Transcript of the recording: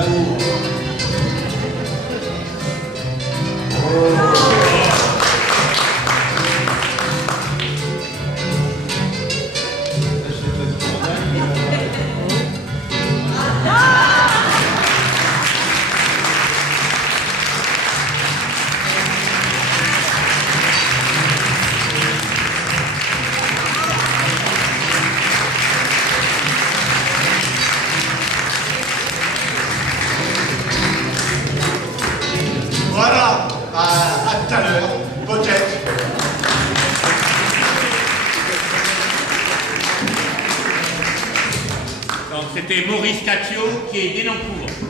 l'amour. Voilà, à tout à l'heure, peut-être. Donc c'était Maurice Catio qui est Dénancourt.